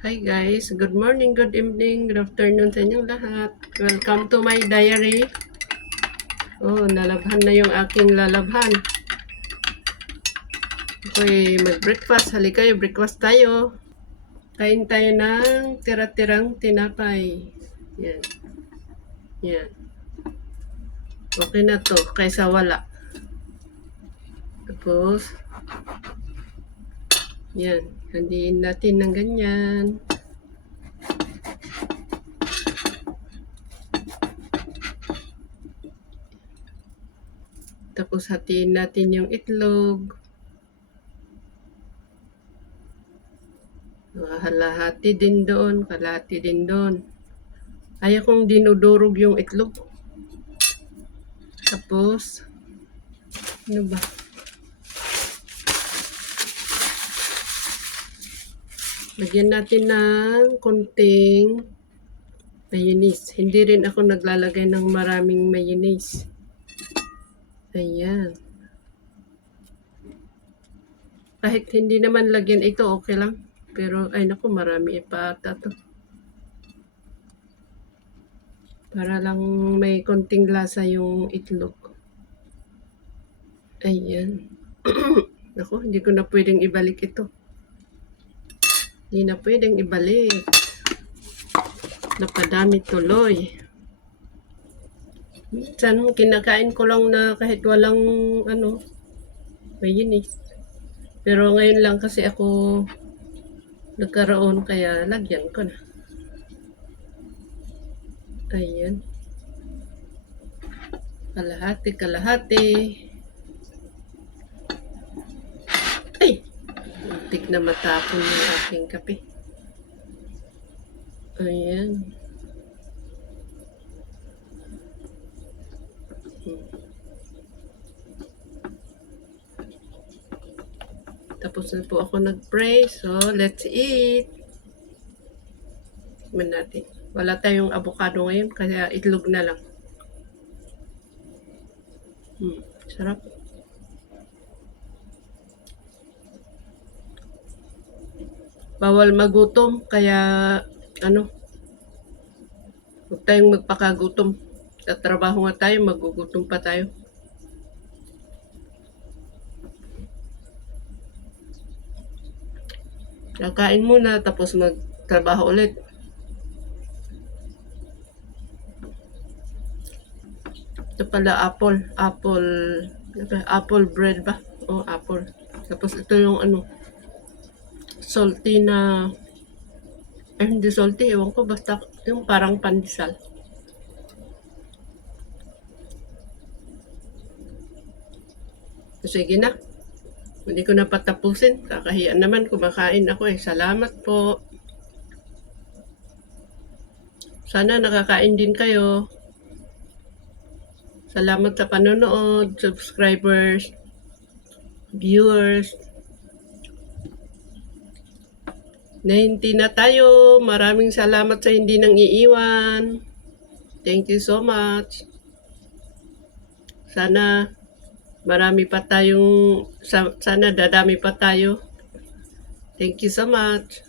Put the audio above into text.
Hi guys, good morning, good evening, good afternoon sa inyong lahat. Welcome to my diary. Oh, nalabhan na yung aking lalabhan. Ako'y mag-breakfast. Halika kayo, breakfast tayo. Kain tayo ng tira-tirang tinapay. Yan. Yan. Okay na to, kaysa wala. Tapos, yan. Handiin natin ng ganyan. Tapos hatiin natin yung itlog. Kalahati din doon, kalahati din doon. Ayaw kong dinudurog yung itlog. Tapos, ano ba? Lagyan natin ng konting mayonnaise. Hindi rin ako naglalagay ng maraming mayonnaise. Ayan. Kahit hindi naman lagyan ito, okay lang. Pero, ay naku, marami pa ata to. Para lang may konting lasa yung itlog. Ayan. Naku, hindi ko na pwedeng ibalik ito. Hindi na pwedeng ibalik. Napadami tuloy. Minsan, kinakain ko lang na kahit walang mayonnaise. Pero ngayon lang kasi ako nagkaroon, kaya lagyan ko na. Ayan. Kalahati. Ay! Muntik na matapon yung aking kape. Ayan. Tapos na po ako nag-pray. So, let's eat. Tignan natin. Wala tayong avocado ngayon, kaya itlog na lang. Sarap. Bawal magutom, kaya huwag tayong magpakagutom. Sa trabaho nga tayo, magugutom pa tayo. Kakain muna, tapos magtrabaho ulit. Ito pala apple bread ba? O apple. Tapos ito yung salty na, hindi salty, ewan ko, basta yung parang pandesal. Sige na. Hindi ko na patapusin. Kakahiyan naman, kumakain ako eh. Salamat po. Sana nakakain din kayo. Salamat sa panonood, subscribers, viewers. 90 na tayo. Maraming salamat sa hindi nang iiwan. Thank you so much. Sana sana dadami pa tayo. Thank you so much.